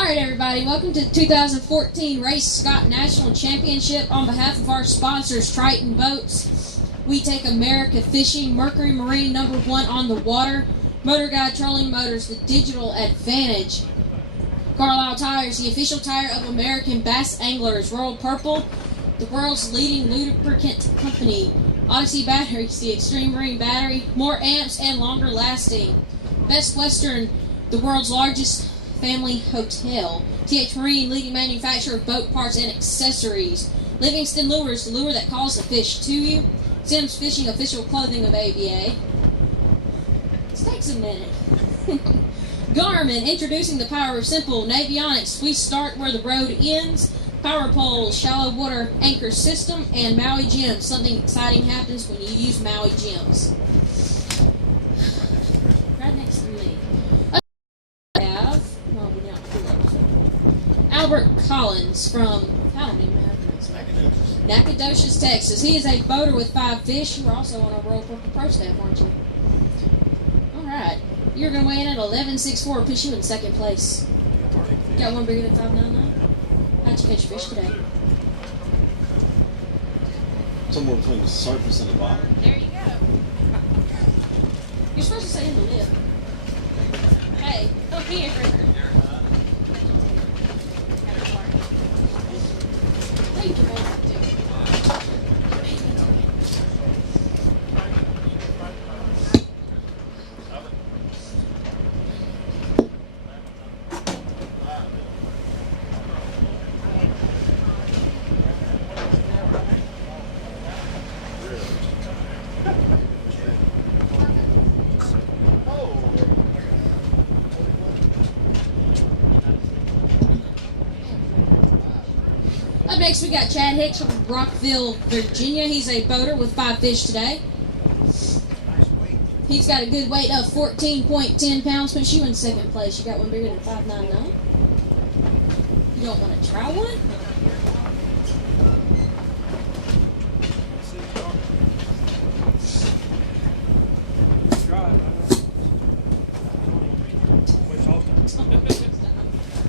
Alright everybody, welcome to the 2014 Race Scott National Championship. On behalf of our sponsors, Triton Boats, We Take America Fishing, Mercury Marine #1 on the water, Motor Guide Trolling Motors, the digital advantage, Carlisle Tires, the official tire of American Bass Anglers, Royal Purple, the world's leading lubricant company, Odyssey Batteries, the Extreme Marine Battery, more amps and longer lasting, Best Western, the world's largest family hotel, TH Marine, leading manufacturer of boat parts and accessories, Livingston Lures, the lure that calls the fish to you, Sims Fishing, official clothing of ABA. This takes a minute. Garmin, introducing the power of simple Navionics. We start where the road ends. Power poles, shallow water anchor system, and Maui Gems. Something exciting happens when you use Maui Gems. Right next to me. I have Albert Collins from, I don't even know how to pronounce it. Nacogdoches, Texas. He is a boater with 5 fish. You are also on our Royal Purple Pro staff, aren't you? Alright. You're going to weigh in at 11.64, push you in second place. Got one bigger than 5.99? How'd you catch fish today? Somewhere between the surface and the bottom. There you go. You're supposed to say in the lip. Hey, come here. Thank you, man. Up next, we got Chad Hicks from Rockville, Virginia. He's a boater with 5 fish today. He's got a good weight of 14.10 pounds. Puts you in second place. You got one bigger than 5.99. You don't want to try one?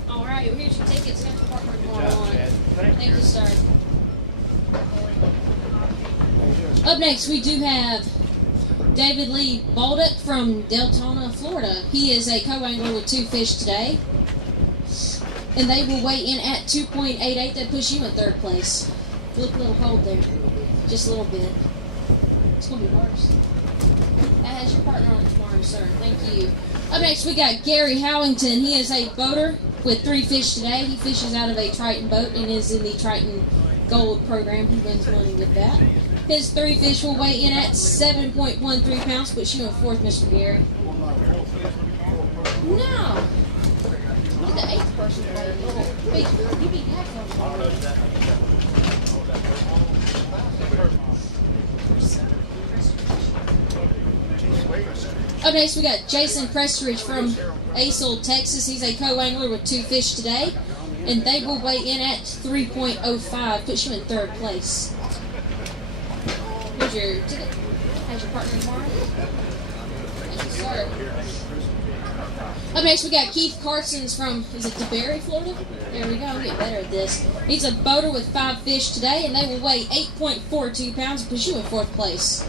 All right, well, here's your tickets. Got your partner tomorrow on. Thank you, sir. Up next, we do have David Lee Baldock from Deltona, Florida. He is a co-angler with 2 fish today. And they will weigh in at 2.88. That puts you in third place. Look a little cold there. Just a little bit. It's going to be worse. That has your partner on tomorrow, sir. Thank you. Up next, we got Gary Howington. He is a boater with 3 fish today. He fishes out of a Triton boat and is in the Triton Gold program. He wins money with that. His 3 fish will weigh in at 7.13 pounds. Puts you in fourth, Mr. Gary. No. Look at the 8th person. Wait, you beat that one. Up next, we got Jason Prestridge from Acel, Texas. He's a co-angler with 2 fish today, and they will weigh in at 3.05. Puts you in third place. Here's your ticket. How's your partner tomorrow? Thank you, sir. Up next, we got Keith Carsons from, is it DeBerry, Florida? There we go. We'll get better at this. He's a boater with 5 fish today, and they will weigh 8.42 pounds. Puts you in fourth place.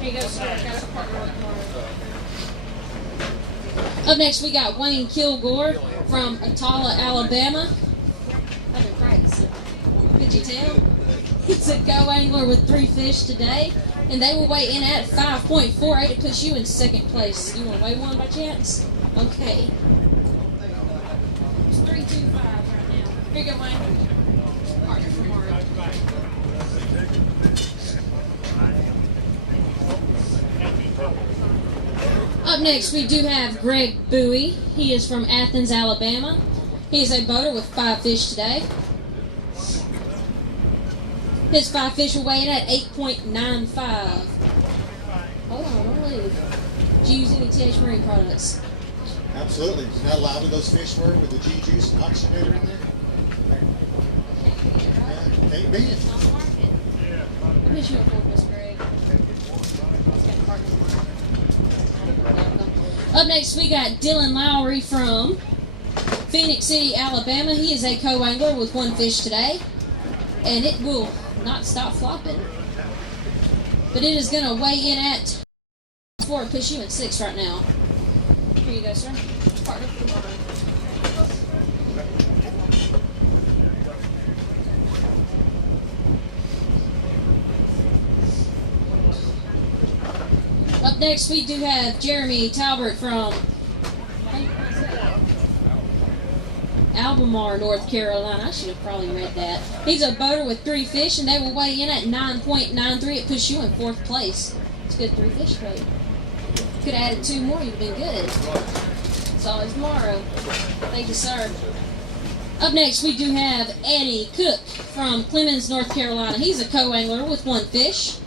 Here you go, sir. Got your partner tomorrow. Up next, we got Wayne Kilgore from Atala, Alabama. I've been practicing. Could you tell? He's a co-angler with 3 fish today, and they will weigh in at 5.48. It puts you in second place. You want to weigh one by chance? Okay. It's 3.25 right now. Here you go, Wayne. Partner for tomorrow. Up next, we do have Greg Bowie. He is from Athens, Alabama. He is a boater with 5 fish today. His 5 fish will weigh in at 8.95. Hold on, don't leave. Did you use any TH Marine products? Absolutely. Isn't that allowed to those fish were with the G-Juice and oxygenator in there? Yeah, can't beat it. I wish you were full, Miss Greg. Up next, we got Dylan Lowry from Phoenix City, Alabama. He is a co-angler with one fish today, and it will not stop flopping. But it is going to weigh in at 4, push you at 6 right now. Here you go, sir. Partner for tomorrow. Up next, we do have Jeremy Talbert from Albemarle, North Carolina. I should have probably read that. He's a boater with 3 fish, and they will weigh in at 9.93. It puts you in 4th place. It's a good 3 fish boat. Could have added 2 more, you'd have been good. It's always tomorrow. Thank you, sir. Up next, we do have Eddie Cook from Clemens, North Carolina. He's a co-angler with 1 fish.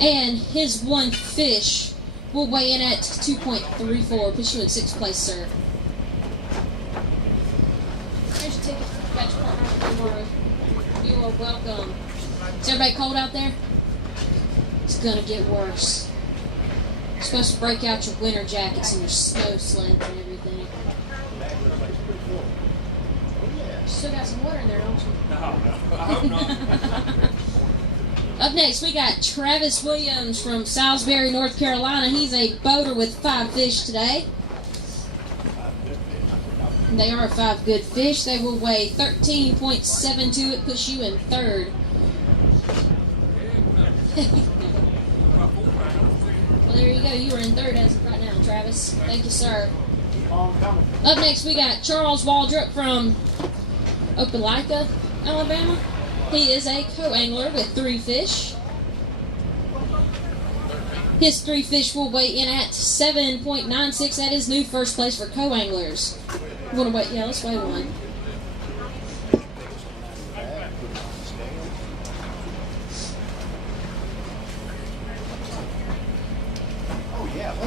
And his 1 fish will weigh in at 2.34. Puts you in 6th place, sir. Here's your ticket. Got your partner tomorrow. You are welcome. Is everybody cold out there? It's gonna get worse. You're supposed to break out your winter jackets and your snow sleds and everything. You still got some water in there, don't you? No, I hope not. Up next, we got Travis Williams from Salisbury, North Carolina. He's a boater with 5 fish today. And they are 5 good fish. They will weigh 13.72. It puts you in 3rd. Well, there you go. You are in 3rd as of right now, Travis. Thank you, sir. Up next, we got Charles Waldrop from Opelika, Alabama. He is a co-angler with 3 fish. His 3 fish will weigh in at 7.96. That is new 1st place for co-anglers. You want to wait? Yeah, let's weigh one.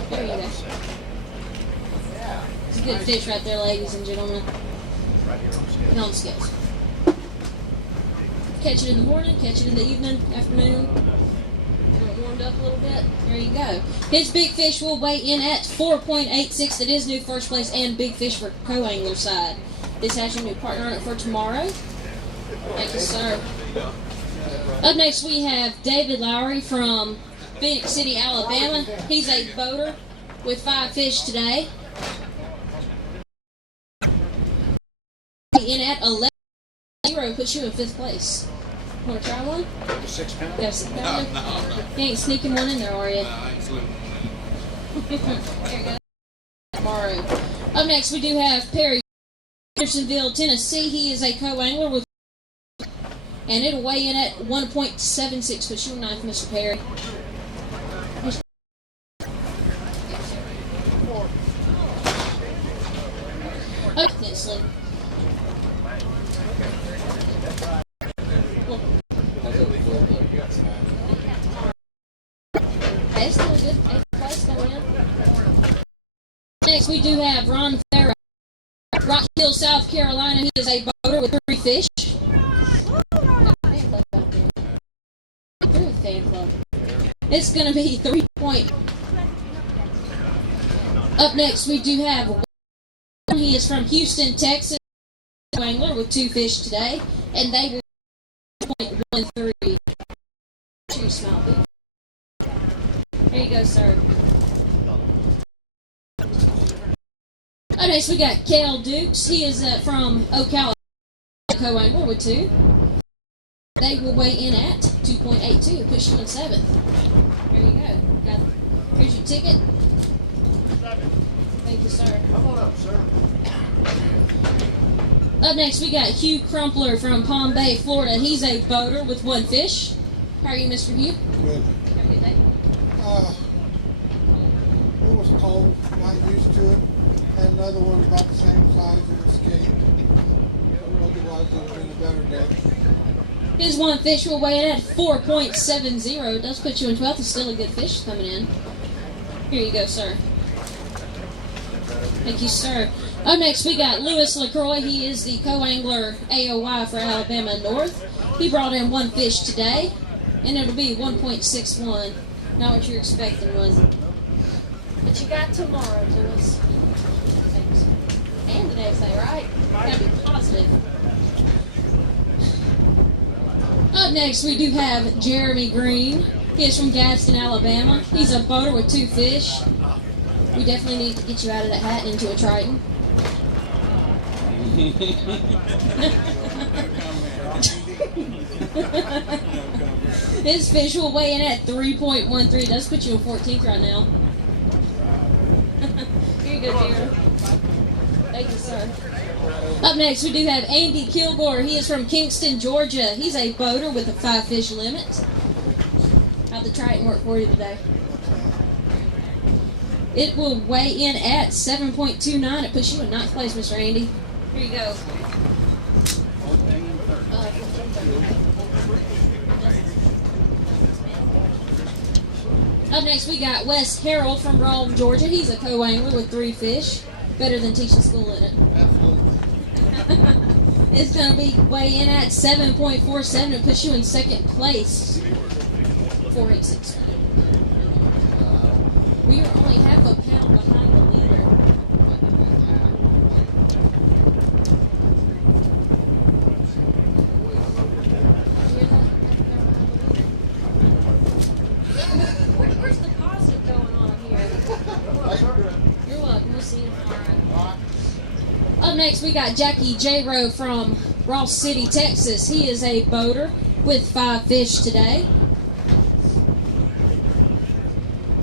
There you go. It's a good fish right there, ladies and gentlemen. And on the scales. Catch it in the morning, catch it in the evening, afternoon. Get it warmed up a little bit. There you go. His big fish will weigh in at 4.86. That is new 1st place and big fish for co-angler side. This has your new partner on it for tomorrow. Thank you, sir. Up next, we have David Lowry from Phoenix City, Alabama. He's a boater with 5 fish today. In at 11. 0 puts you in 5th place. Want to try one? 6 pounds? Got a 6 pounder? No. You ain't sneaking one in there, are you? No, I ain't slipping. There you go. Tomorrow. Up next, we do have Perry, Hendersonville, Tennessee. He is a co-angler with, and it'll weigh in at 1.76. Puts you in 9th, Mr. Perry. Okay, Slim. That's still good. 8th place going in. Next, we do have Ron Farrah, Rock Hill, South Carolina. He is a boater with 3 fish. Fan club. It's going to be 3 point. Up next, we do have. He is from Houston, Texas. Angler with 2 fish today, and they will 0.13. Cheers, smile, boo. There you go, sir. Okay, so we got Kale Dukes. He is from Ocala, co-angler with 2. They will weigh in at 2.82. Push you in 7th. There you go. Here's your ticket. Thank you, sir. Come on up, sir. Up next, we got Hugh Crumpler from Palm Bay, Florida. He's a boater with 1 fish. How are you, Mr. Hugh? Good. Have a good day. It was cold, not used to it. Had another one about the same size and escaped. Otherwise, it would have been a better day. His 1 fish will weigh in at 4.70. It does put you in 12th. It's still a good fish coming in. Here you go, sir. Thank you, sir. Up next, we got Lewis LaCroix. He is the co-angler AOY for Alabama North. He brought in 1 fish today, and it'll be 1.61. Not what you're expecting, was it? But you got tomorrow to us. And the next day, right? Gotta be positive. Up next, we do have Jeremy Green. He is from Gadsden, Alabama. He's a boater with 2 fish. We definitely need to get you out of that hat and into a Triton. His fish will weigh in at 3.13. Does put you in 14th right now. Here you go, dear. Thank you, sir. Up next, we do have Andy Kilgore. He is from Kingston, Georgia. He's a boater with a 5 fish limit. How'd the Triton work for you today? It will weigh in at 7.29. It puts you in 9th place, Mr. Andy. Here you go. Up next, we got Wes Harrell from Rome, Georgia. He's a co-angler with 3 fish. Better than teaching school, isn't it? Absolutely. It's going to be weigh in at 7.47. It puts you in 2nd place. 486. We are only half a pound behind the leader. Where's the positive going on here? You're welcome. We'll see you tomorrow. Up next, we got Jackie J. Rowe from Ross City, Texas. He is a boater with 5 fish today.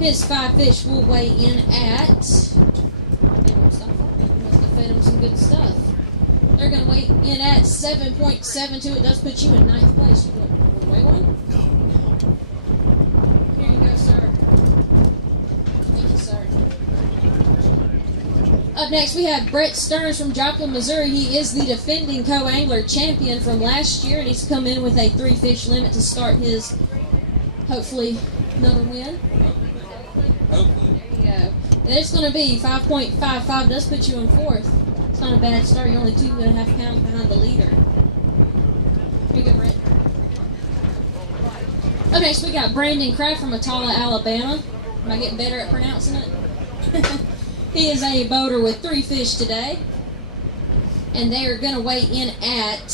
His 5 fish will weigh in at. They won't stop farting. You must have fed them some good stuff. They're going to weigh in at 7.72. It does put you in 9th place. You want to weigh one? No. Here you go, sir. Thank you, sir. Up next, we have Brett Stearns from Joplin, Missouri. He is the defending co-angler champion from last year, and he's come in with a 3 fish limit to start his, hopefully, another win. There you go. It's going to be 5.55. Does put you in 4th. It's not a bad start. You're only 2.5 pounds behind the leader. Here you go, Brett. Up next, we got Brandon Kraft from Atala, Alabama. Am I getting better at pronouncing it? He is a boater with 3 fish today. And they are going to weigh in at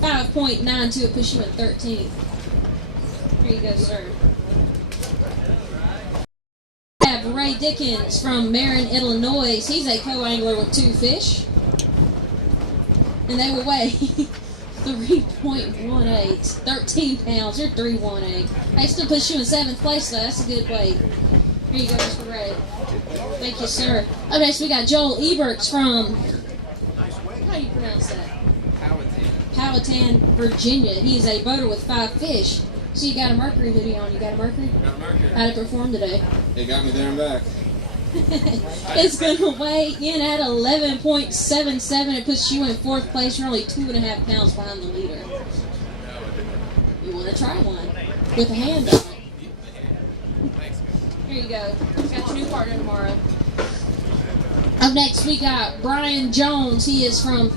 5.92. It puts you in 13th. Here you go, sir. We have Ray Dickens from Marin, Illinois. He's a co-angler with 2 fish. And they will weigh 3.18. 13 pounds. You're 3.18. They still put you in 7th place, though. That's a good weight. Here you go, Mr. Ray. Thank you, sir. Up next, we got Joel Eberts from, how do you pronounce that? Powhatan, Virginia. He is a boater with 5 fish. So you got a Mercury hoodie on. You got a Mercury? Got a Mercury. How'd it perform today? It got me there and back. It's going to weigh in at 11.77. It puts you in 4th place. You're only 2.5 pounds behind the leader. You want to try one with a hand on it. Here you go. Got your new partner tomorrow. Up next, we got Brian Jones. He is from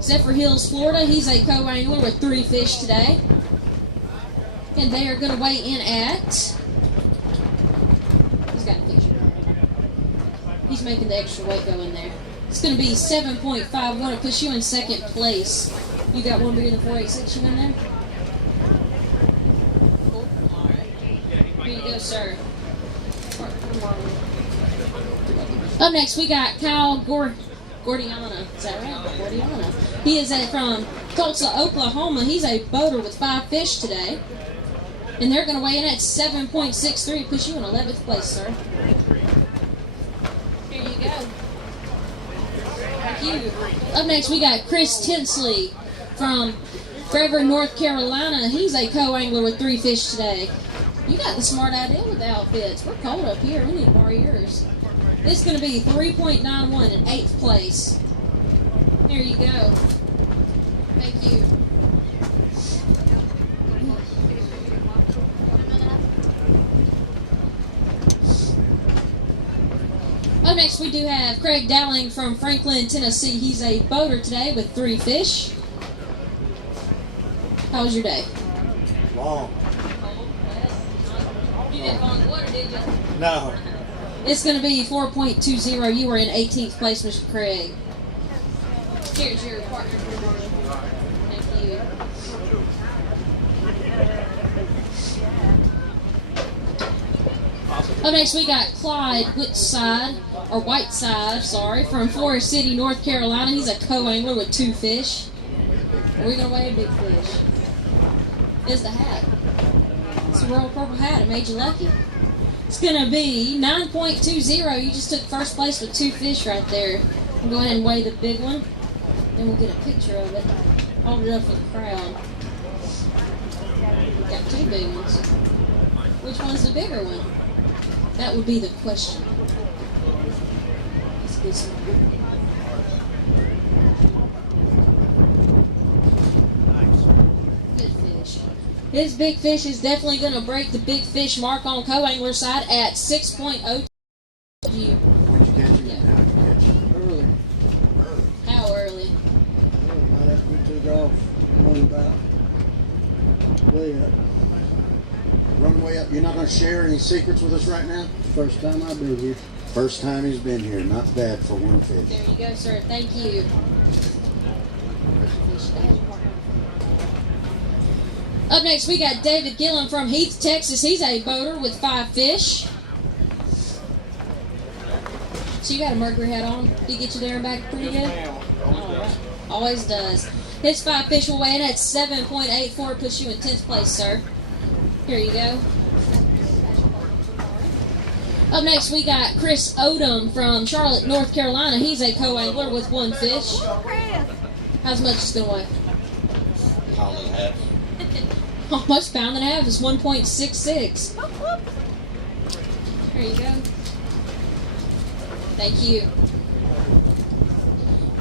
Zephyr Hills, Florida. He's a co-angler with 3 fish today. And they are going to weigh in at. He's got a picture. He's making the extra weight go in there. It's going to be 7.51. It puts you in 2nd place. You got one bigger than 486 you in there? Cool. All right. Here you go, sir. Up next, we got Kyle Gordiana. Is that right? Gordiana. He is from Tulsa, Oklahoma. He's a boater with 5 fish today. And they're going to weigh in at 7.63. Push you in 11th place, sir. Here you go. Thank you. Up next, we got Chris Tinsley from Fairburn, North Carolina. He's a co-angler with 3 fish today. You got the smart idea with the outfits. We're cold up here. We need to borrow yours. It's going to be 3.91 in 8th place. Here you go. Thank you. Up next, we do have Craig Dowling from Franklin, Tennessee. He's a boater today with 3 fish. How was your day? Long. You didn't fall in the water, did you? No. It's going to be 4.20. You were in 18th place, Mr. Craig. Here's your partner. Thank you. Up next, we got Clyde Whiteside, from Forest City, North Carolina. He's a co-angler with 2 fish. We're going to weigh a big fish. Is the hat. It's a royal purple hat. It made you lucky. It's going to be 9.20. You just took first place with 2 fish right there. We'll go ahead and weigh the big one. Then we'll get a picture of it. Hold it up for the crowd. Got 2 big ones. Which one's the bigger one? That would be the question. Let's get some. Good fish. This big fish is definitely going to break the big fish mark on co-angler side at 6.0. When'd you catch him? Yeah. How'd you catch him? Early. How early? Right after we took off, going about way up. Run way up. You're not going to share any secrets with us right now? First time I've been here. First time he's been here. Not bad for one fish. There you go, sir. Thank you. Up next, we got David Gillen from Heath, Texas. He's a boater with 5 fish. So you got a Mercury hat on? Did he get you there and back pretty good? All right. Always does. His 5 fish will weigh in at 7.84. Puts you in 10th place, sir. Here you go. Up next, we got Chris Odom from Charlotte, North Carolina. He's a co-angler with 1 fish. How's much it's going to weigh? Pound and a half. Almost pound and a half. It's 1.66. There you go. Thank you.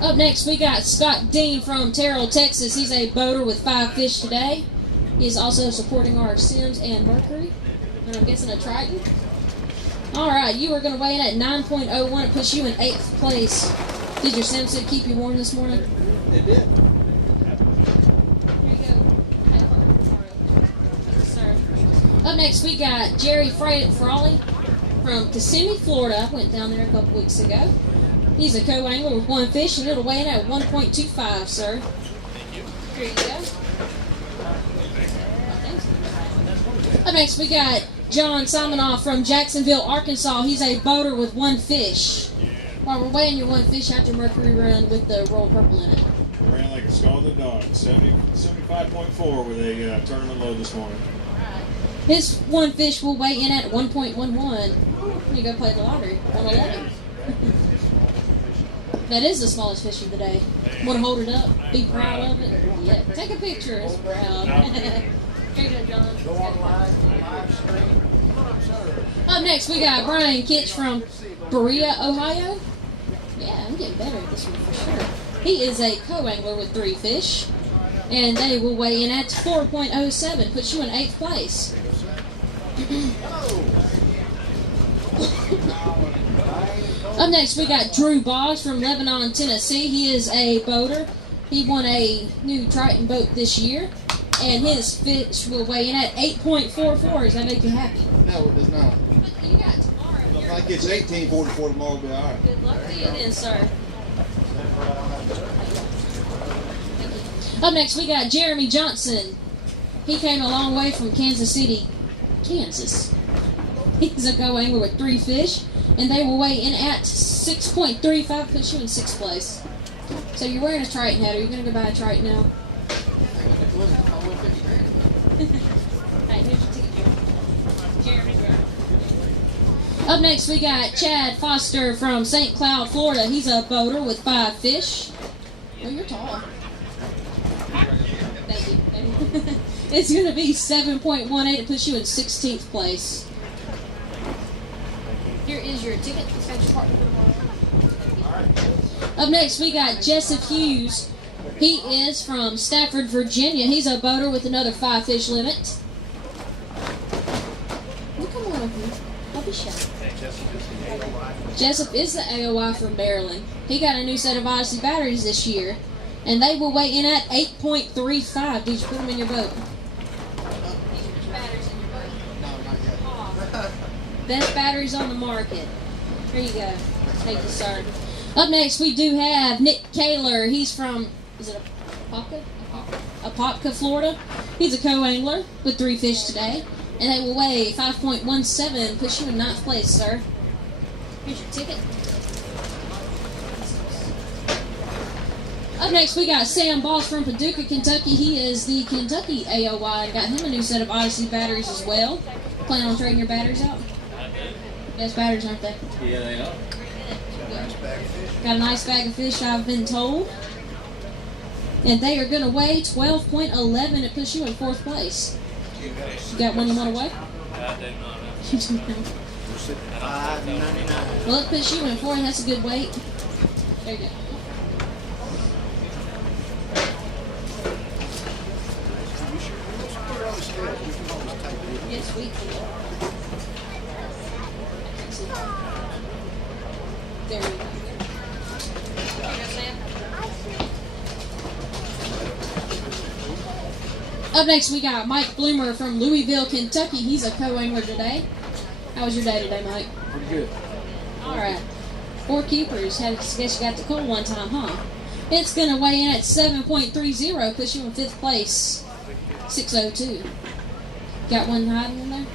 Up next, we got Scott Dean from Terrell, Texas. He's a boater with 5 fish today. He's also supporting our Sims and Mercury. And I'm guessing a Triton. All right, you are going to weigh in at 9.01. It puts you in 8th place. Did your Sim suit keep you warm this morning? It did. Here you go. Yes, sir. Up next, we got Jerry Frawley from Kissimmee, Florida. I went down there a couple weeks ago. He's a co-angler with 1 fish, and it'll weigh in at 1.25, sir. Here you go. Up next, we got John Simonoff from Jacksonville, Arkansas. He's a boater with 1 fish. While we're weighing your 1 fish out your Mercury run with the roll purple in it. Ran like a scalded dog. 75.4 with a tournament load this morning. His 1 fish will weigh in at 1.11. You go play the lottery. 111. That is the smallest fish of the day. Want to hold it up? Be proud of it? Yeah. Take a picture. It's proud. Here you go, John. Up next, we got Brian Kitch from Berea, Ohio. Yeah, I'm getting better at this one for sure. He is a co-angler with 3 fish, and they will weigh in at 4.07. Puts you in 8th place. Up next, we got Drew Boggs from Lebanon, Tennessee. He is a boater. He won a new Triton boat this year, and his fish will weigh in at 8.44. Does that make you happy? No, it does not. But you got tomorrow. If I get 1844 tomorrow, we'll be all right. Good luck to you then, sir. Up next, we got Jeremy Johnson. He came a long way from Kansas City, Kansas. He's a co-angler with 3 fish, and they will weigh in at 6.35, puts you in 6th place. So you're wearing a Triton hat. Are you going to go buy a Triton now? Hey, here's your ticket, Jeremy. Up next, we got Chad Foster from St. Cloud, Florida. He's a boater with 5 fish. Oh, you're tall. Thank you. It's going to be 7.18. It puts you in 16th place. Here is your ticket. Let's get your partner for tomorrow. Up next, we got Jessup Hughes. He is from Stafford, Virginia. He's a boater with another 5 fish limit. You come on over here. Don't be shy. Jessup is the AOI from Maryland. He got a new set of Odyssey batteries this year, and they will weigh in at 8.35. Did you put them in your boat? No, not yet. Best batteries on the market. Here you go. Thank you, sir. Up next, we do have Nick Kaler. He's from, is it Apopka? Apopka, Florida. He's a co-angler with 3 fish today. And they will weigh 5.17, push you in 9th place, sir. Here's your ticket. Up next, we got Sam Boss from Paducah, Kentucky. He is the Kentucky AOY. Got him a new set of Odyssey batteries as well. Plan on trading your batteries out? Best batteries, aren't they? Yeah, they are. Got a nice bag of fish, I've been told. And they are going to weigh 12.11. It puts you in 4th place. You got one you want to weigh? I do not. $5.99. Well, it puts you in 4th. That's a good weight. There you go. Yes, we can. There we go. Up next, we got Mike Bloomer from Louisville, Kentucky. He's a co-angler today. How was your day today, Mike? Pretty good. All right. 4 keepers. I guess you got the cool one time, huh? It's going to weigh in at 7.30. Puts you in 5th place. 602. Got one hiding in there?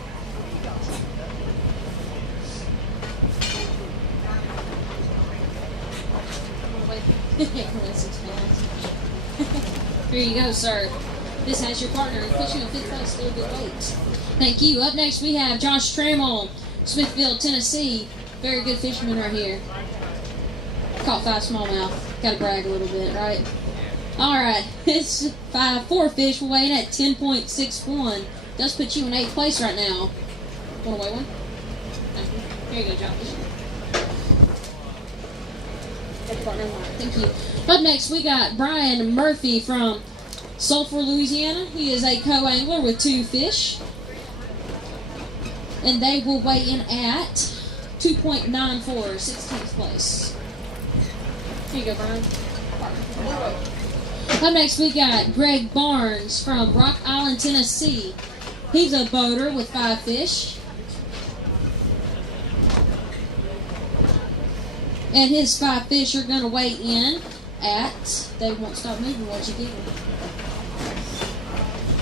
Here you go, sir. This has your partner. It puts you in 5th place. Still a good weight. Thank you. Up next, we have Josh Trammell, Smithville, Tennessee. Very good fisherman right here. Caught 5 smallmouth. Got to brag a little bit, right? All right. It's 4 fish. We're weighing at 10.61. Does put you in 8th place right now. Want to weigh one? Thank you. Here you go, Josh. Thank you. Up next, we got Brian Murphy from Sulphur, Louisiana. He is a co-angler with 2 fish. And they will weigh in at 2.94, 16th place. Here you go, Brian. Up next, we got Greg Barnes from Rock Island, Tennessee. He's a boater with 5 fish. And his 5 fish are going to weigh in at, they won't stop moving once you give them.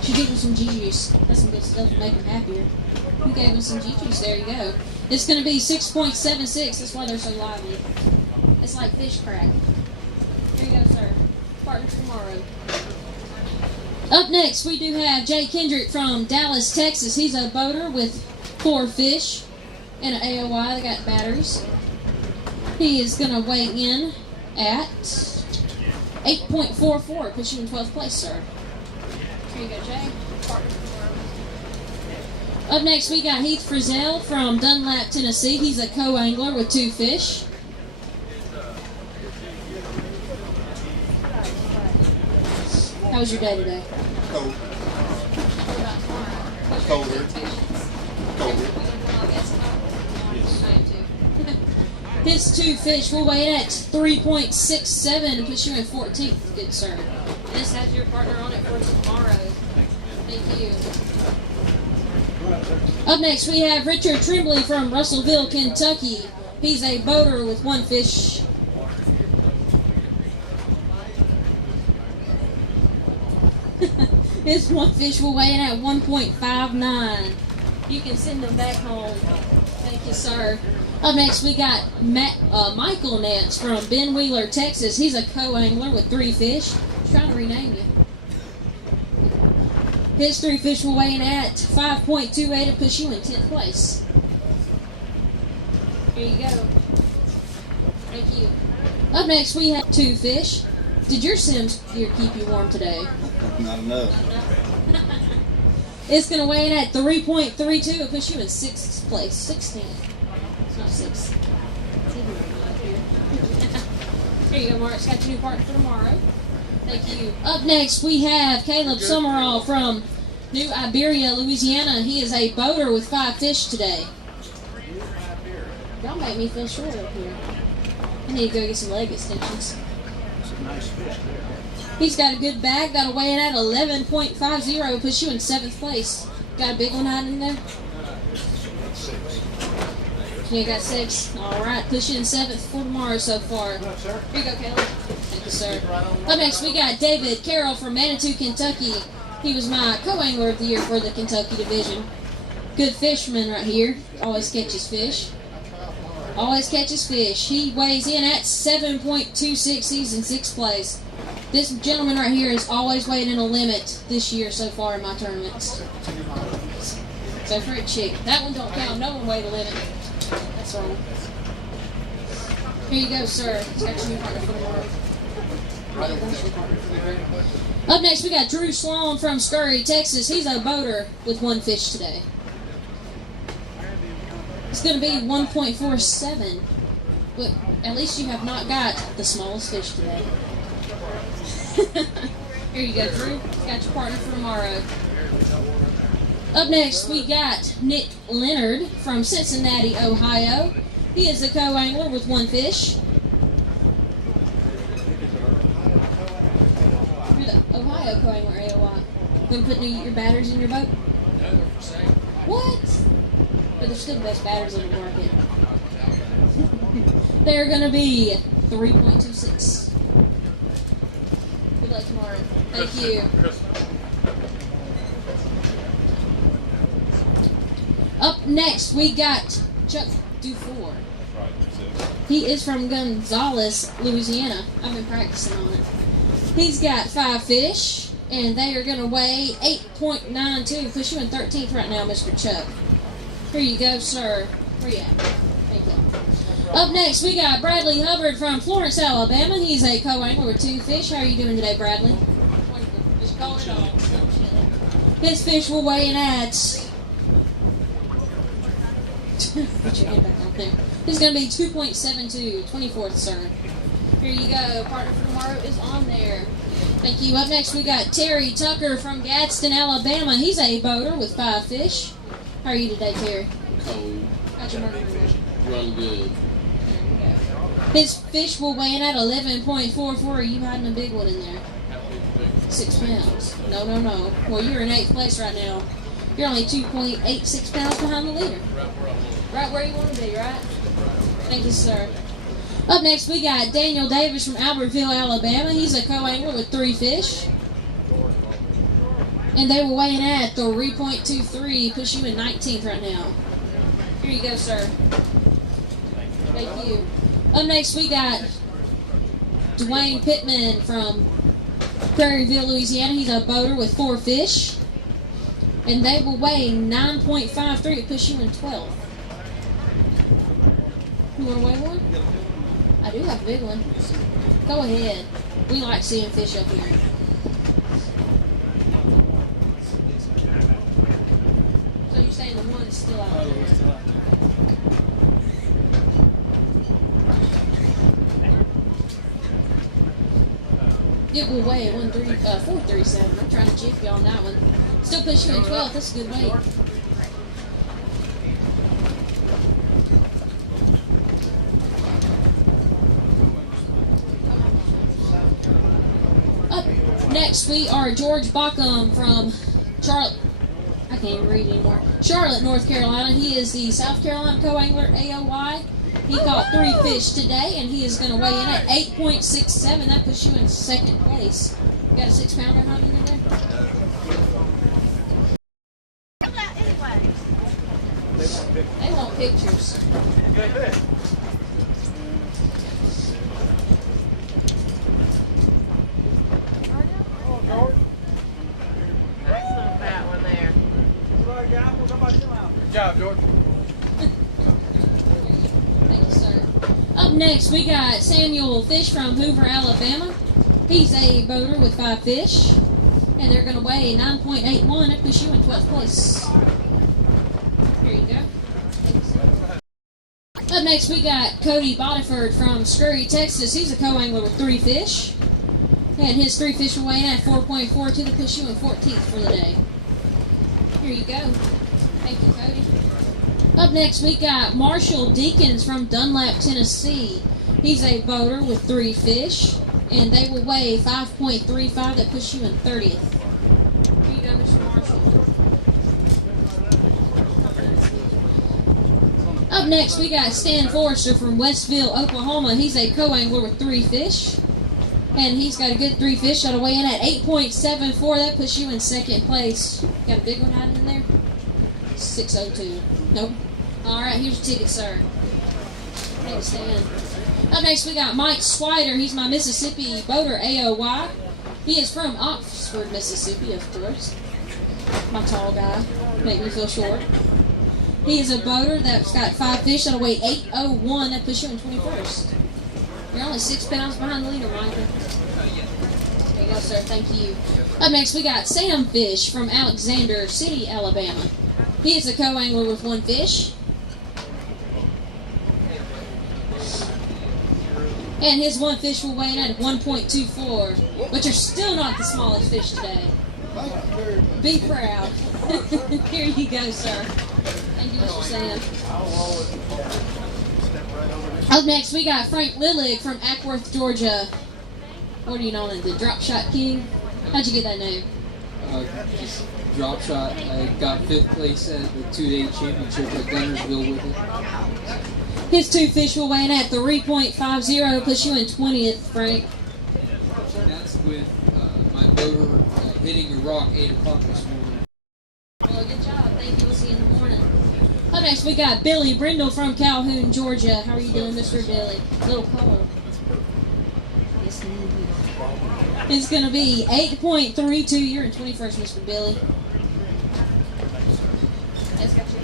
She gave him some G-Juice. That's some good stuff to make him happier. You gave him some G-Juice, there you go. It's going to be 6.76, that's why they're so lively. It's like fish crack. Here you go, sir. Partner for tomorrow. Up next, we do have Jay Kendrick from Dallas, Texas. He's a boater with 4 fish and an AOY. They got batteries. He is going to weigh in at 8.44. Puts you in 12th place, sir. Here you go, Jay. Up next, we got Heath Frizzell from Dunlap, Tennessee. He's a co-angler with 2 fish. How was your day today? Cold. Colder. Colder. His 2 fish will weigh in at 3.67 and puts you in 14th, good sir. This has your partner on it for tomorrow. Thank you. Up next, we have Richard Tremblay from Russellville, Kentucky. He's a boater with 1 fish. His 1 fish will weigh in at 1.59. You can send them back home. Thank you, sir. Up next, we got Michael Nance from Ben Wheeler, Texas. He's a co-angler with 3 fish. He's trying to rename you. His 3 fish will weigh in at 5.28 and push you in 10th place. Here you go. Thank you. Up next, we have 2 fish. Did your Sims gear keep you warm today? Not enough. It's going to weigh in at 3.32 and push you in 6th place. 16th. It's not 6. It's even up here. Here you go, Mark. It's got your new partner for tomorrow. Thank you. Up next, we have Caleb Summerall from New Iberia, Louisiana. He is a boater with 5 fish today. Y'all make me feel short up here. I need to go get some leg extensions. Nice fish there. He's got a good bag, got a weigh in at 11.50, puts you in 7th place. Got a big one hiding in there? You got 6. All right, push in 7th for tomorrow so far. Here you go, Caleb. Thank you, sir. Up next, we got David Carroll from Manitou, Kentucky. He was my co-angler of the year for the Kentucky division. Good fisherman right here. Always catches fish. Always catches fish. He weighs in at 7.26. He's in 6th place. This gentleman right here has always weighed in a limit this year so far in my tournaments. So for a chick, that one don't count. No one weighed a limit. That's wrong. Here you go, sir. It's got your new partner for tomorrow. Up next, we got Drew Sloan from Scurry, Texas. He's a boater with 1 fish today. It's going to be 1.47, but at least you have not got the smallest fish today. Here you go, Drew. Got your partner for tomorrow. Up next, we got Nick Leonard from Cincinnati, Ohio. He is a co-angler with 1 fish. You're the Ohio co-angler, AOI. Going to put your batters in your boat? What? But they're still the best batters on the market. They're going to be 3.26. Good luck tomorrow. Thank you. Up next, we got Chuck Dufour. He is from Gonzales, Louisiana. I've been practicing on it. He's got 5 fish, and they are going to weigh 8.92. Push you in 13th right now, Mr. Chuck. Here you go, sir. Where you at? Thank you. Up next, we got Bradley Hubbard from Florence, Alabama. He's a co-angler with 2 fish. How are you doing today, Bradley? Wonderful. Just calling it all. His fish will weigh in at... Put your hand back out there. It's going to be 2.72, 24th, sir. Here you go. Partner for tomorrow is on there. Thank you. Up next, we got Terry Tucker from Gadsden, Alabama. He's a boater with 5 fish. How are you today, Terry? Cold. How's your murder Run good. His fish will weigh in at 11.44. Are you hiding a big one in there? 6 pounds. No. Well, you're in 8th place right now. You're only 2.86 pounds behind the leader. Right where you want to be, right? Thank you, sir. Up next, we got Daniel Davis from Albertville, Alabama. He's a co-angler with 3 fish. And they will weigh in at 3.23. Push you in 19th right now. Here you go, sir. Thank you. Up next, we got Dwayne Pittman from Prairieville, Louisiana. He's a boater with 4 fish. And they will weigh 9.53. Push you in 12th. You want to weigh one? I do have a big one. Go ahead. We like seeing fish up here. So you're saying the one's still out there? It will weigh 437. I'm trying to jig you on that one. Still push you in 12th. That's a good weight. Next, we are George Bockham from Charlotte. I can't even read anymore. Charlotte, North Carolina. He is the South Carolina co-angler, AOY. He caught 3 fish today, and he is going to weigh in at 8.67. That puts you in 2nd place. You got a 6-pounder hunting in there? They want pictures. Good job, George. Thank you, sir. Up next, we got Samuel Fish from Hoover, Alabama. He's a boater with 5 fish, and they're going to weigh 9.81. That puts you in 12th place. Here you go. Thank you, sir. Up next, we got Cody Boddiford from Scurry, Texas. He's a co-angler with 3 fish, and his 3 fish will weigh in at 4.42. That puts you in 14th for the day. Here you go. Thank you, Cody. Up next, we got Marshall Deacons from Dunlap, Tennessee. He's a boater with 3 fish, and they will weigh 5.35. That puts you in 30th. Here you go, Mr. Marshall. Up next, we got Stan Forrester from Westville, Oklahoma. He's a co-angler with 3 fish. And he's got a good 3 fish that'll weigh in at 8.74. That puts you in second place. Got a big one hiding in there? 602. Nope. All right, here's your ticket, sir. Thanks, Stan. Up next, we got Mike Swider. He's my Mississippi boater, AOY. He is from Oxford, Mississippi, of course. My tall guy. Make me feel short. He is a boater that's got 5 fish that'll weigh 801. That puts you in 21st. You're only 6 pounds behind the leader, Michael. There you go, sir. Thank you. Up next, we got Sam Fish from Alexander City, Alabama. He is a co-angler with 1 fish. And his 1 fish will weigh in at 1.24. But you're still not the smallest fish today. Be proud. Here you go, sir. Thank you, Mr. Sam. Up next, we got Frank Lillig from Ackworth, Georgia. What are you known as? The Drop Shot King? How'd you get that name? Just drop shot. I got 5th place at the 2-day championship at Gunnersville with it. His 2 fish will weigh in at 3.50. Puts you in 20th, Frank. That's with my motor hitting a rock 8 o'clock this morning. Well, good job. Thank you. We'll see you in the morning. Up next, we got Billy Brindle from Calhoun, Georgia. How are you doing, Mr. Billy? A little cold. Yes, indeed. It's going to be 8.32. You're in 21st, Mr. Billy. That's got you.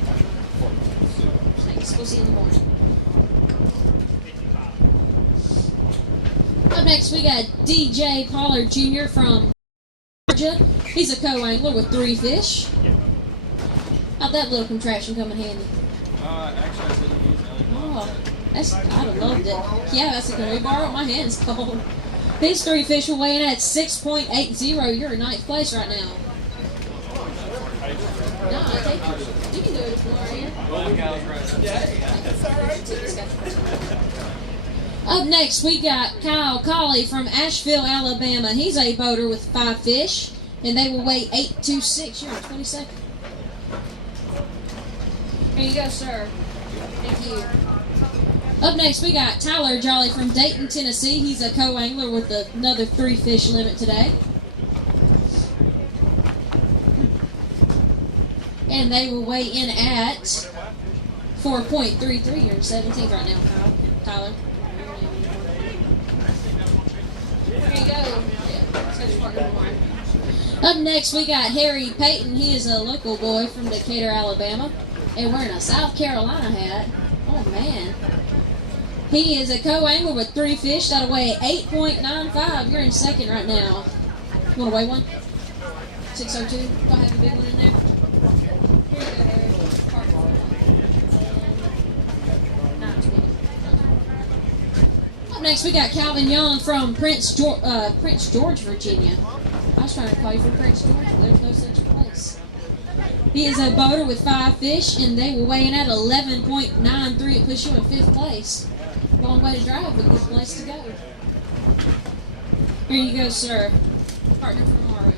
Thanks. We'll see you in the morning. Up next, we got DJ Pollard Jr. from Georgia. He's a co-angler with 3 fish. How'd that little contraption come in handy? Actually, I didn't use it. Oh, I'd have loved it. Yeah, that's a good. Borrow it. My hand's cold. These 3 fish will weigh in at 6.80. You're in 9th place right now. No, I take it. You can do it if you want to. Up next, we got Kyle Colley from Asheville, Alabama. He's a boater with 5 fish, and they will weigh 826. You're in 22nd. Here you go, sir. Thank you. Up next, we got Tyler Jolly from Dayton, Tennessee. He's a co-angler with another 3 fish limit today. And they will weigh in at 4.33. You're in 17th right now, Tyler. Here you go. Up next, we got Harry Payton. He is a local boy from Decatur, Alabama, and wearing a South Carolina hat. Oh, man. He is a co-angler with 3 fish that'll weigh 8.95. You're in 2nd right now. You want to weigh one? 602. Do I have a big one in there? Here you go, Harry. Up next, we got Calvin Young from Prince George, Virginia. I was trying to call you from Prince George, but there's no such place. He is a boater with 5 fish, and they will weigh in at 11.93. It puts you in 5th place. Long way to drive, but good place to go. Here you go, sir. Partner for tomorrow.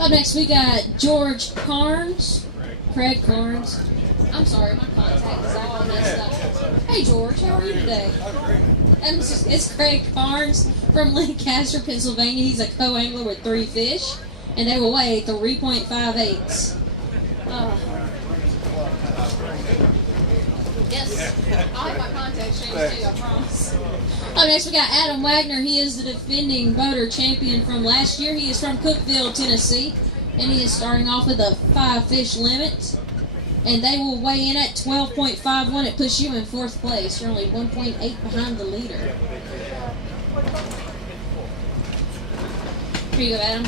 Up next, we got George Carnes. Craig Carnes. I'm sorry, my contact is all messed up. Hey, George, how are you today? It's Craig Carnes from Lancaster, Pennsylvania. He's a co-angler with 3 fish, and they will weigh 3.58. Yes, I'll have my contacts changed too, I promise. Up next, we got Adam Wagner. He is the defending boater champion from last year. He is from Cookeville, Tennessee, and he is starting off with a 5 fish limit. And they will weigh in at 12.51. It puts you in 4th place. You're only 1.8 behind the leader. Here you go, Adam.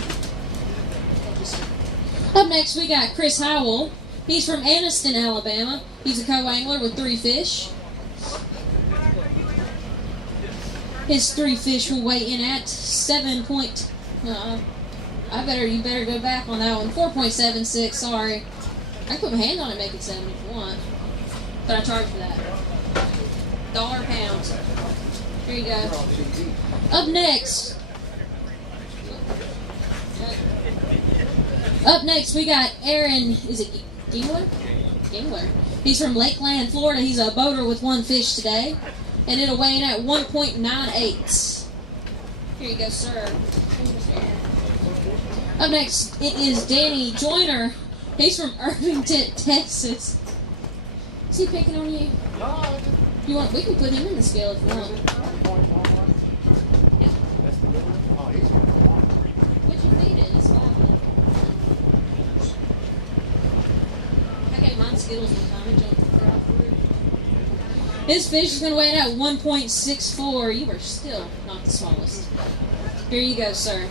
Up next, we got Chris Howell. He's from Anniston, Alabama. He's a co-angler with 3 fish. His 3 fish will weigh in at 7. You better go back on that one. 4.76. Sorry. I can put my hand on it and make it 7 if you want. But I charge for that. $1 a pound. Here you go. Up next, we got Aaron, is it Gingler? Gingler. He's from Lakeland, Florida. He's a boater with one fish today. And it'll weigh in at 1.98. Here you go, sir. Up next, it is Danny Joyner. He's from Irvington, Texas. Is he picking on you? You want? We can put him in the scale if you want. Yeah. What'd you feed it? It's fine. I gave mine Skittles one time. It jumped off the roof. His fish is going to weigh in at 1.64. You are still not the smallest. Here you go, sir.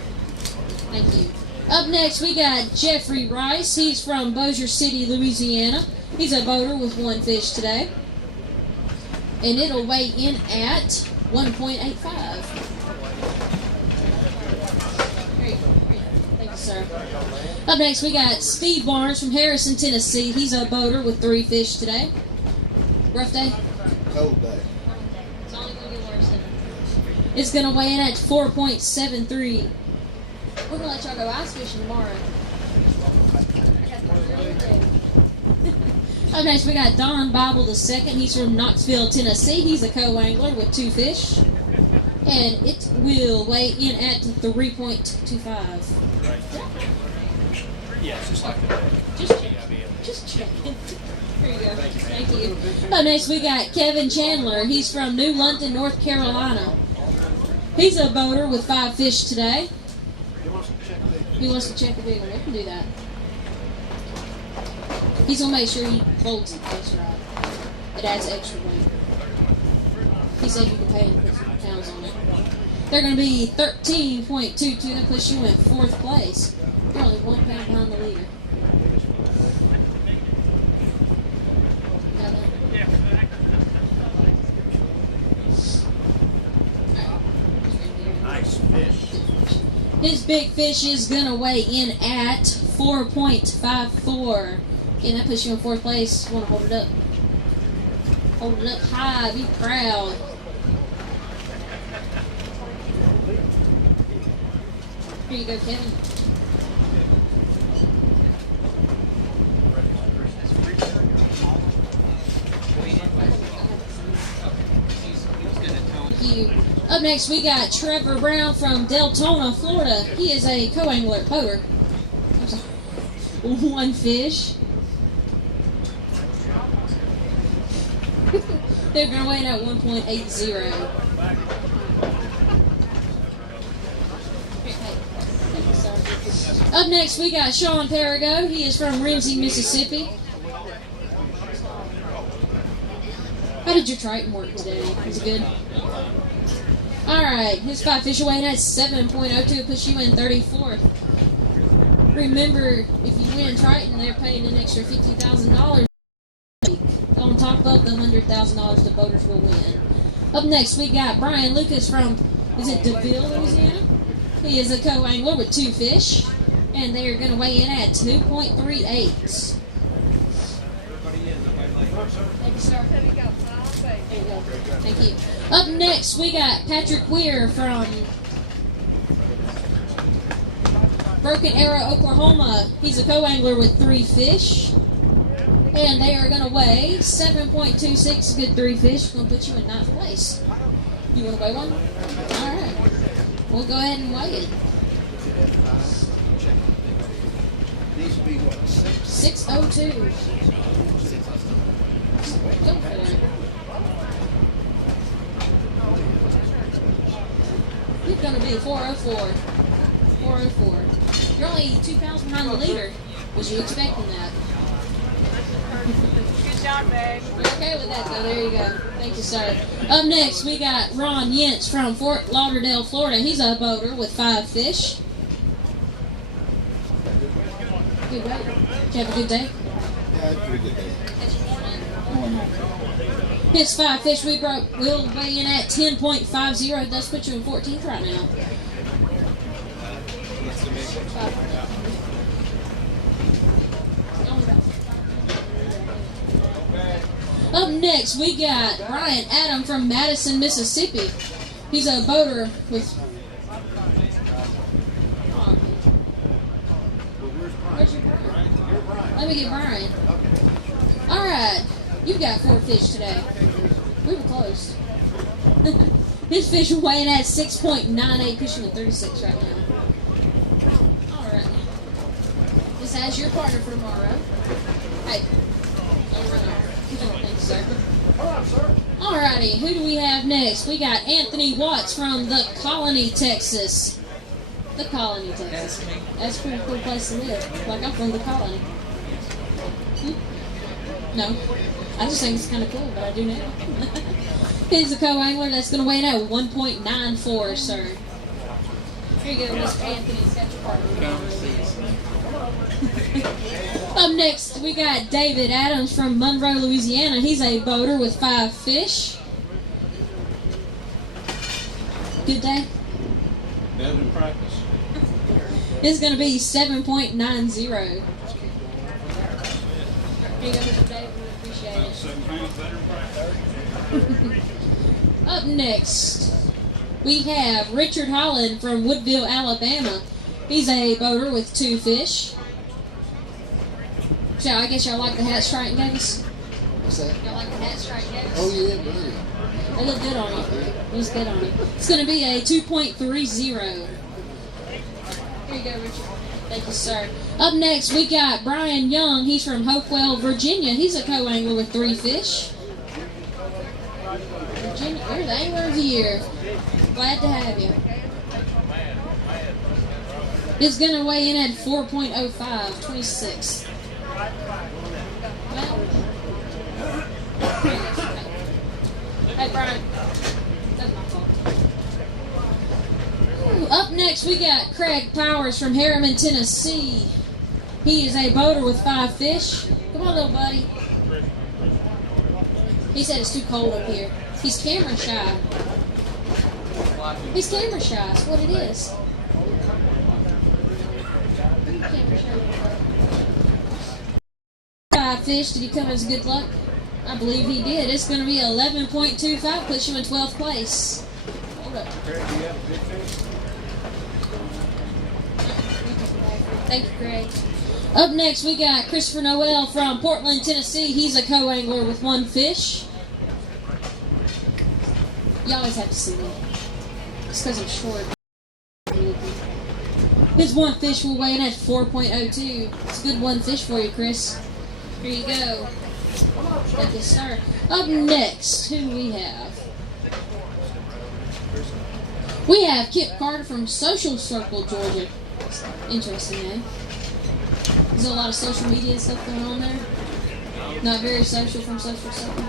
Thank you. Up next, we got Jeffrey Rice. He's from Bossier City, Louisiana. He's a boater with one fish today. And it'll weigh in at 1.85. Here you go. Thank you, sir. Up next, we got Steve Barnes from Harrison, Tennessee. He's a boater with 3 fish today. Rough day? Cold day. It's only going to get worse. It's going to weigh in at 4.73. We're going to let y'all go ice fishing tomorrow. Up next, we got Don Bible II. He's from Knoxville, Tennessee. He's a co-angler with 2 fish. And it will weigh in at 3.25. Yeah, just like that. Just check. Here you go. Thank you. Up next, we got Kevin Chandler. He's from New London, North Carolina. He's a boater with 5 fish today. He wants to check the big one. We can do that. He's going to make sure he folds it just right. It adds extra weight. He said you can pay him to put some pounds on it. They're going to be 13.22. That puts you in 4th place. You're only 1 pound behind the leader. Nice fish. His big fish is going to weigh in at 4.54. Okay, that puts you in 4th place. You want to hold it up. Hold it up high. Be proud. Here you go, Kevin. Thank you. Up next, we got Trevor Brown from Deltona, Florida. He is a co-angler boater. There's 1 fish. They're going to weigh in at 1.80. Up next, we got Sean Perigo. He is from Ramsey, Mississippi. How did your Triton work today? Was it good? Alright, his 5 fish weighing at 7.02 puts you in 34th. Remember, if you win Triton, they're paying an extra $50,000 on top of the $100,000 the boaters will win. Up next, we got Brian Lucas from, is it DeVille, Louisiana? He is a co-angler with 2 fish, and they are going to weigh in at 2.38. Thank you, sir. There you go. Thank you. Up next, we got Patrick Weir from Broken Arrow, Oklahoma. He's a co-angler with 3 fish. And they are going to weigh 7.26. Good 3 fish. Going to put you in 9th place. You want to weigh one? All right. We'll go ahead and weigh it. Needs to be what? 602. Go for it. You're going to be 404. 404. You're only 2 pounds behind the leader. Was you expecting that? Good job, babe. You're okay with that, though. There you go. Thank you, sir. Up next, we got Ron Yentz from Fort Lauderdale, Florida. He's a boater with 5 fish. Good day. Did you have a good day? Yeah, it's a pretty good day. His 5 fish we broke will weigh in at 10.50. It does put you in 14th right now. Up next, we got Brian Adam from Madison, Mississippi. He's a boater with... Where's your Brian? Let me get Brian. All right. You've got 4 fish today. We were close. His fish are weighing at 6.98, pushing a 36 right now. Alright. This has your partner for tomorrow. Hey. Don't run over. Thank you, sir. Alrighty, who do we have next? We got Anthony Watts from the Colony, Texas. The Colony, Texas. That's a pretty cool place to live. Like, I'm from the Colony. No. I just think it's kind of cool, but I do now. He's a co-angler that's going to weigh in at 1.94, sir. Here you go, Mr. Anthony. It's got your partner. Up next, we got David Adams from Monroe, Louisiana. He's a boater with 5 fish. Good day? Better than practice. It's going to be 7.90. Here you go, Mr. David. We appreciate it. 7 pounds better than practice. Up next, we have Richard Holland from Woodville, Alabama. He's a boater with 2 fish. So I guess y'all like the hat Strike gave us? What's that? Y'all like the hat Strike gave us? Oh, yeah, buddy. They look good on you. It looks good on you. It's going to be a 2.30. Here you go, Richard. Thank you, sir. Up next, we got Brian Young. He's from Hopewell, Virginia. He's a co-angler with 3 fish. Virginia, you're the angler of the year. Glad to have you. It's going to weigh in at 4.05, 26. Well, hey, Brian. That's my fault. Up next, we got Craig Powers from Harriman, Tennessee. He is a boater with 5 fish. Come on, little buddy. He said it's too cold up here. He's camera shy. He's camera shy. That's what it is. Camera shy. 5 fish. Did he come as good luck? I believe he did. It's going to be 11.25. Puts you in 12th place. Hold up. Thank you, Craig. Up next, we got Christopher Noel from Portland, Tennessee. He's a co-angler with 1 fish. You always have to see me. It's because I'm short. His 1 fish will weigh in at 4.02. It's a good 1 fish for you, Chris. Here you go. Thank you, sir. Up next, who do we have? We have Kip Carter from Social Circle, Georgia. Interesting name. There's a lot of social media stuff going on there. Not very social from Social Circle.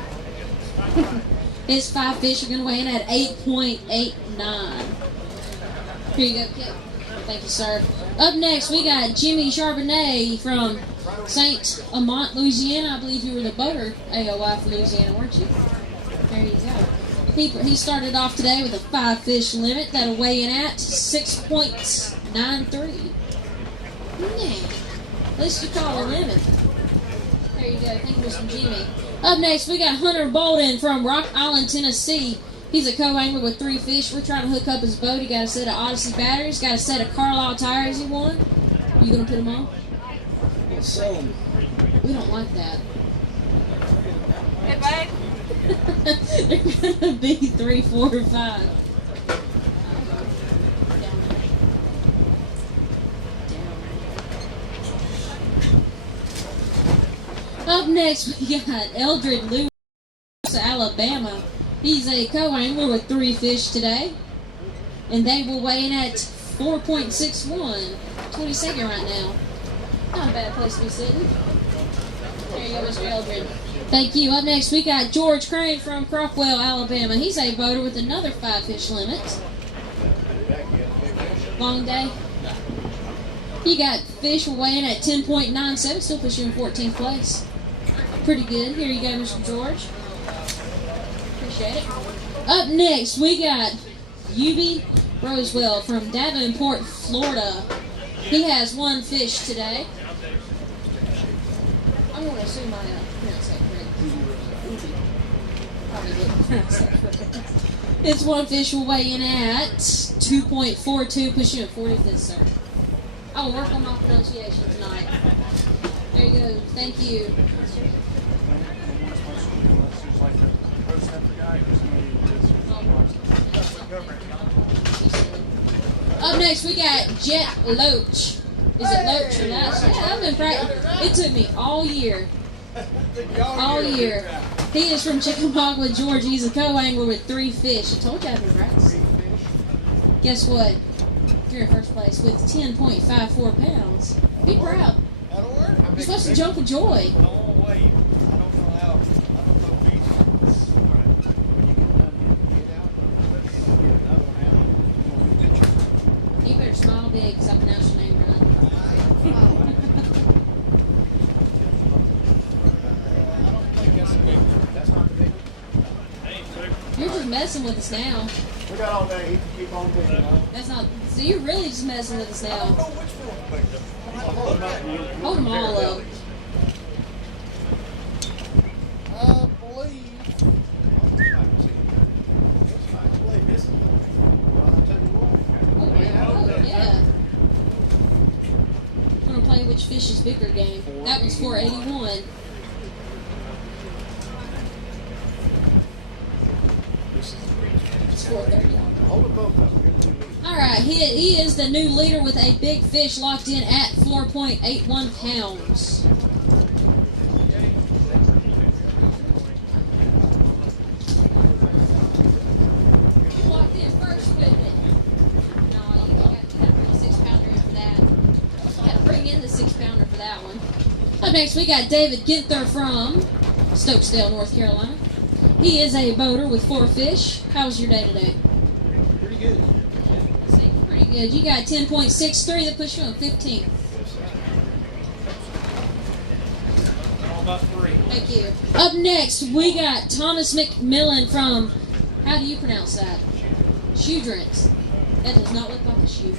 His 5 fish are going to weigh in at 8.89. Here you go, Kip. Thank you, sir. Up next, we got Jimmy Charbonnet from St. Amant, Louisiana. I believe you were the boater AOI for Louisiana, weren't you? There you go. He started off today with a 5 fish limit that'll weigh in at 6.93. Yeah. At least you call a limit. There you go. Thank you, Mr. Jimmy. Up next, we got Hunter Bolden from Rock Island, Tennessee. He's a co-angler with 3 fish. We're trying to hook up his boat. He got a set of Odyssey batteries, got a set of Carlisle tires he won. You gonna put them on? We'll sell them. We don't like that. Hey, babe. They're gonna be 3, 4, or 5. Up next, we got Eldred Lewis, Alabama. He's a co-angler with 3 fish today, and they will weigh in at 4.61, 22nd right now. Not a bad place to be sitting. There you go, Mr. Eldred. Thank you. Up next, we got George Crane from Crockwell, Alabama. He's a boater with another 5 fish limit. Long day. You got fish weighing at 10.97, still puts you in 14th place. Pretty good. Here you go, Mr. George. Appreciate it. Up next, we got Yubi Rosewell from Davenport, Florida. He has 1 fish today. I'm going to assume I pronounced that correctly. Probably didn't pronounce that correctly. It's 1 fish will weigh in at 2.42, push you at 45th, sir. I will work on my pronunciation tonight. There you go. Thank you. Up next, we got Jet Loach. Is it Loach or Loach? Yeah, I've been practicing. It took me all year. All year. He is from Chickamauga, Georgia. He's a co-angler with 3 fish. I told you I've been practicing. Guess what? You're in first place with 10.54 pounds. Be proud. You're supposed to jump with joy. You better smile big because I pronounced your name right. You're just messing with us now. We got all day. He can keep on digging. That's not. So you're really just messing with us now. Hold them all up. I believe. Oh yeah. I'm gonna play which fish is bigger game. That one's 481. It's 431. Alright, he is the new leader with a big fish locked in at 4.81 pounds. Locked in first with it. No, you got to bring a 6-pounder in for that. Got to bring in the 6-pounder for that one. Up next, we got David Ginther from Stokesdale, North Carolina. He is a boater with 4 fish. How was your day today? Pretty good. Pretty good. You got 10.63. That puts you on 15. All about 3. Thank you. Up next, we got Thomas McMillan from, how do you pronounce that? Shoedrint. That does not look like a shoe.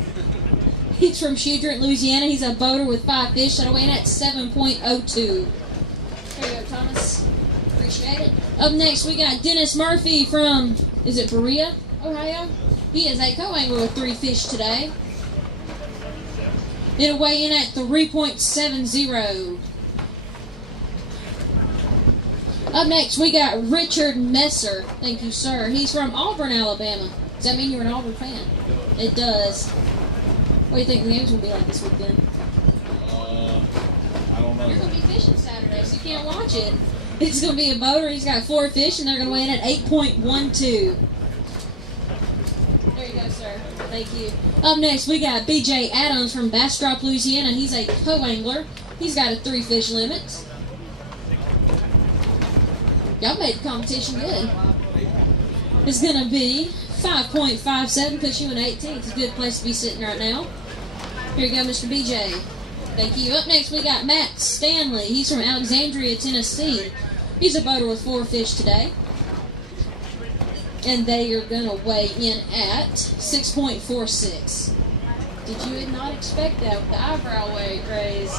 He's from Shoedrint, Louisiana. He's a boater with 5 fish. That'll weigh in at 7.02. There you go, Thomas. Appreciate it. Up next, we got Dennis Murphy from, is it Berea, Ohio? He is a co-angler with 3 fish today. It'll weigh in at 3.70. Up next, we got Richard Messer. Thank you, sir. He's from Auburn, Alabama. Does that mean you're an Auburn fan? It does. What do you think the game's going to be like this weekend? I don't know. You're going to be fishing Saturday, so you can't watch it. It's going to be a boater. He's got 4 fish, and they're going to weigh in at 8.12. There you go, sir. Thank you. Up next, we got B.J. Adams from Bastrop, Louisiana. He's a co-angler. He's got a 3-fish limit. Y'all made the competition good. It's going to be 5.57, puts you in 18th. It's a good place to be sitting right now. Here you go, Mr. B.J. Thank you. Up next, we got Matt Stanley. He's from Alexandria, Tennessee. He's a boater with 4 fish today. And they are going to weigh in at 6.46. Did you not expect that with the eyebrow raise?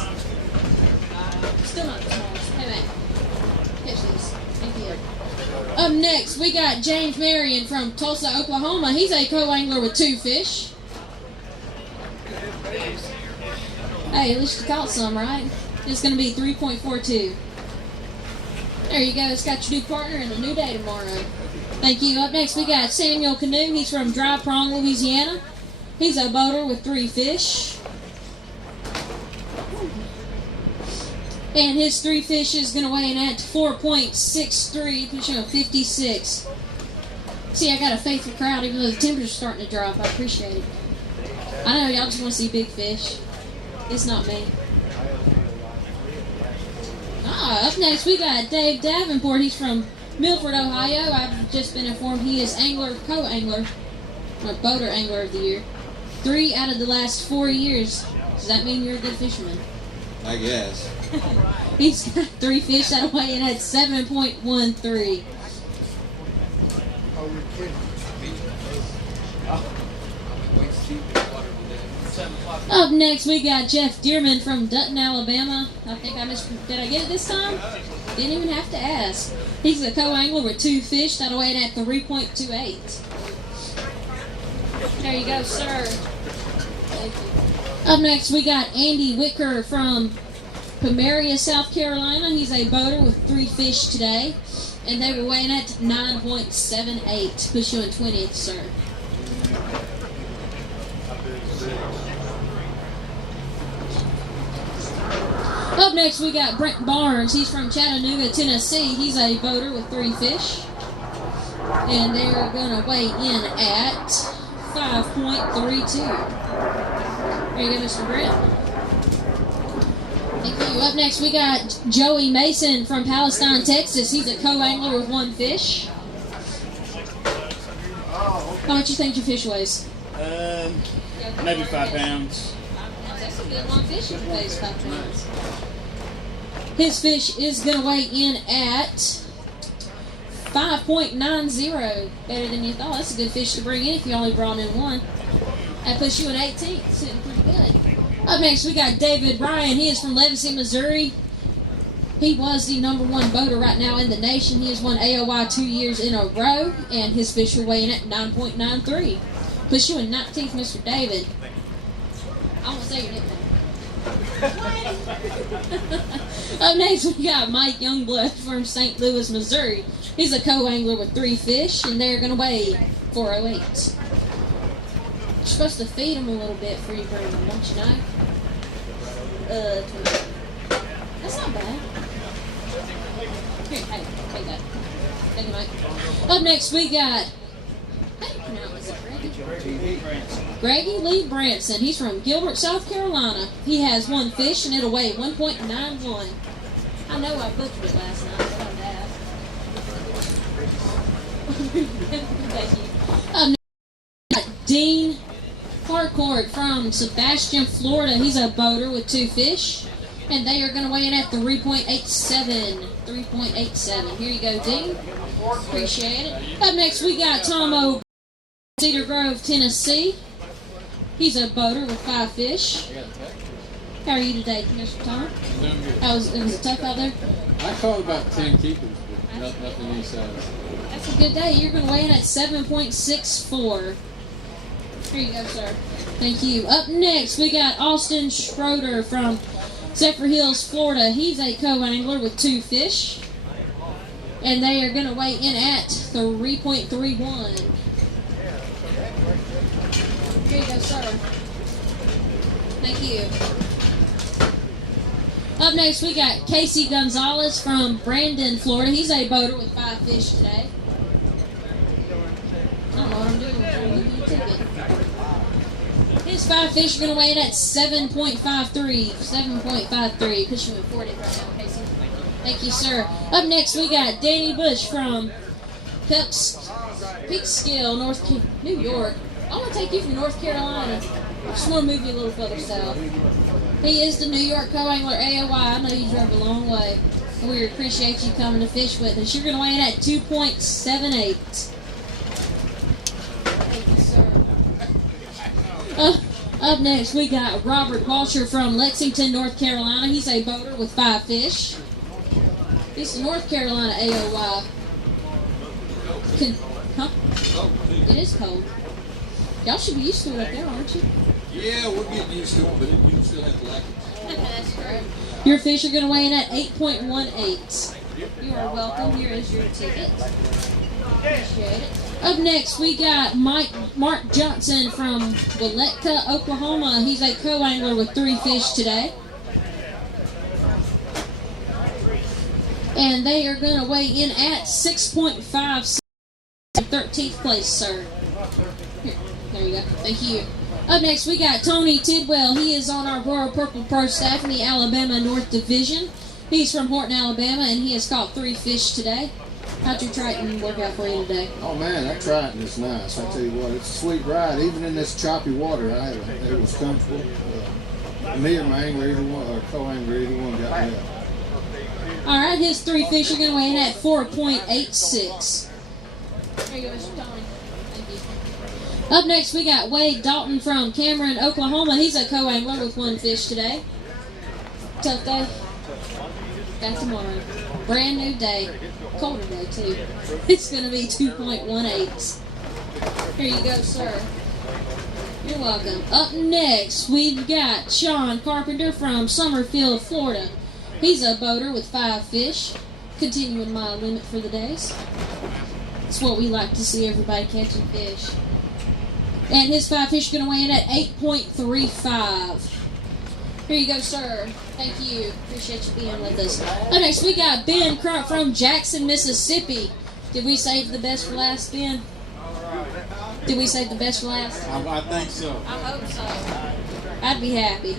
Still not the smallest. Hey, man. Catch these. Thank you. Up next, we got James Marion from Tulsa, Oklahoma. He's a co-angler with 2 fish. Hey, at least you caught some, right? It's going to be 3.42. There you go. It's got your new partner and a new day tomorrow. Thank you. Up next, we got Samuel Canoe. He's from Dry Prong, Louisiana. He's a boater with 3 fish. And his 3 fish is going to weigh in at 4.63, pushing on 56. See, I got a faithful crowd, even though the temperature's starting to drop. I appreciate it. I know y'all just want to see big fish. It's not me. Up next, we got Dave Davenport. He's from Milford, Ohio. I've just been informed he is co-angler, or boater angler of the year. 3 out of the last 4 years. Does that mean you're a good fisherman? I guess. He's got 3 fish that'll weigh in at 7.13. Oh, you're kidding. Up next, we got Jeff Dearman from Dutton, Alabama. I think I missed. Did I get it this time? Didn't even have to ask. He's a co-angler with 2 fish that'll weigh in at 3.28. There you go, sir. Thank you. Up next, we got Andy Wicker from Pomeria, South Carolina. He's a boater with 3 fish today. and they were weighing at 9.78. Puts you in 20th, sir. Up next, we got Brent Barnes. He's from Chattanooga, Tennessee. He's a boater with 3 fish. And they're going to weigh in at 5.32. There you go, Mr. Brent. Thank you. Up next, we got Joey Mason from Palestine, Texas. He's a co-angler with 1 fish. How much you think your fish weighs? Maybe 5 pounds. That's a good one fish if it weighs 5 pounds. His fish is going to weigh in at 5.90. Better than you thought. That's a good fish to bring in if you only brought in 1. That puts you in 18th. Sitting pretty good. Up next, we got David Ryan. He is from Legacy, Missouri. He was the #1 boater right now in the nation. He has won AOY 2 years in a row, and his fish will weigh in at 9.93. Puts you in 19th, Mr. David. I won't say your nickname. Up next, we got Mike Youngblood from St. Louis, Missouri. He's a co-angler with 3 fish, and they're going to weigh 408. You're supposed to feed them a little bit before you bring them, don't you know? 20. That's not bad. Here, hey, take that. Thank you, Mike. Up next, we got, how do you pronounce it, Greggy Lee Branson. He's from Gilbert, South Carolina. He has 1 fish, and it'll weigh 1.91. I know I butchered it last night, but I'm bad. Thank you. Up next, Dean Harcourt from Sebastian, Florida. He's a boater with 2 fish, and they are going to weigh in at 3.87. 3.87. Here you go, Dean. Appreciate it. Up next, we got Tom O. Cedar Grove, Tennessee. He's a boater with 5 fish. How are you today, Mr. Tom? I'm doing good. Was it tough out there? I caught about 10 keepers, but nothing any size. That's a good day. You're going to weigh in at 7.64. Here you go, sir. Thank you. Up next, we got Austin Schroeder from Zephyr Hills, Florida. He's a co-angler with 2 fish, and they are going to weigh in at 3.31. Here you go, sir. Thank you. Up next, we got Casey Gonzalez from Brandon, Florida. He's a boater with 5 fish today. I don't know what I'm doing. I'm trying to give you a ticket. His 5 fish are going to weigh in at 7.53. 7.53. Push you in 40 right now, Casey. Thank you, sir. Up next, we got Danny Bush from Peekskill, New York. I want to take you from North Carolina. I just want to move you a little further south. He is the New York Co-Angler AOY. I know you drove a long way. We appreciate you coming to fish with us. You're going to weigh in at 2.78. Thank you, sir. Up next, we got Robert Walsher from Lexington, North Carolina. He's a boater with 5 fish. He's the North Carolina AOY. Huh? It is cold. Y'all should be used to it up there, aren't you? Yeah, we're getting used to it, but you still have to like it. That's correct. Your fish are going to weigh in at 8.18. You are welcome. Here is your ticket. Appreciate it. Up next, we got Mark Johnson from Waletka, Oklahoma. He's a co-angler with 3 fish today. And they are going to weigh in at 6.56. 13th place, sir. Here, there you go. Thank you. Up next, we got Tony Tidwell. He is on our Royal Purple Pro staff in the Alabama North Division. He's from Horton, Alabama, and he has caught 3 fish today. How'd your Triton work out for you today? Oh man, that Triton is nice. I tell you what, it's a sweet ride. Even in this choppy water, it was comfortable. Me or my angler, either one, or co-angler, either one got me up. All right, his 3 fish are going to weigh in at 4.86. There you go, Mr. Tony. Thank you. Up next, we got Wade Dalton from Cameron, Oklahoma. He's a co-angler with 1 fish today. Tough day. Got tomorrow. Brand new day. Colder day, too. It's going to be 2.18. Here you go, sir. You're welcome. Up next, we've got Sean Carpenter from Summerfield, Florida. He's a boater with 5 fish. continuing my limit for the days. It's what we like to see, everybody catching fish. And his 5 fish are going to weigh in at 8.35. Here you go, sir. Thank you. Appreciate you being with us. Oh, next we got Ben Crump from Jackson, Mississippi. Did we save the best for last, Ben? Did we save the best for last? I think so. I hope so. I'd be happy.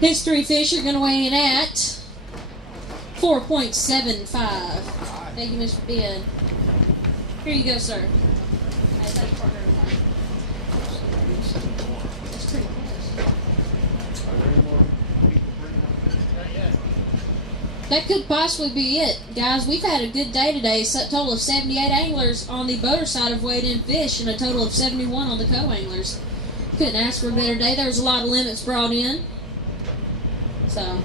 His 3 fish are going to weigh in at 4.75. Thank you, Mr. Ben. Here you go, sir. That's pretty close. That could possibly be it. Guys, we've had a good day today. A total of 78 anglers on the boater side have weighed in fish and a total of 71 on the co-anglers. Couldn't ask for a better day. There was a lot of limits brought in. So,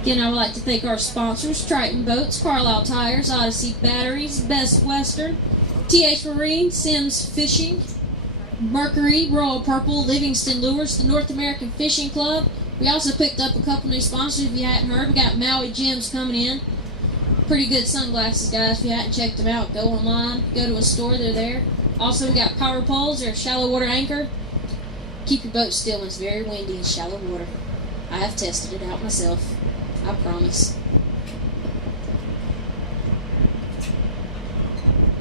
again, I would like to thank our sponsors, Triton Boats, Carlisle Tires, Odyssey Batteries, Best Western, TH Marine, Sims Fishing, Mercury, Royal Purple, Livingston Lures, the North American Fishing Club. We also picked up a couple new sponsors if you hadn't heard. We got Maui Gems coming in. Pretty good sunglasses, guys. If you hadn't checked them out, go online, go to a store, they're there. Also, we got Power Poles, they're a shallow water anchor. Keep your boat still when it's very windy in shallow water. I have tested it out myself. I promise.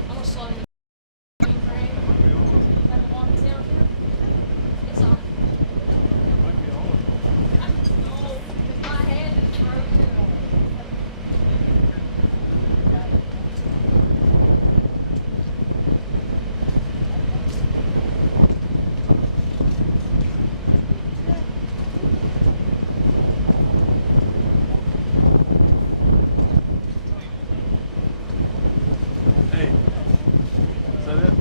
I'm gonna slow you. It's on. My head is broken. Hey, is that it?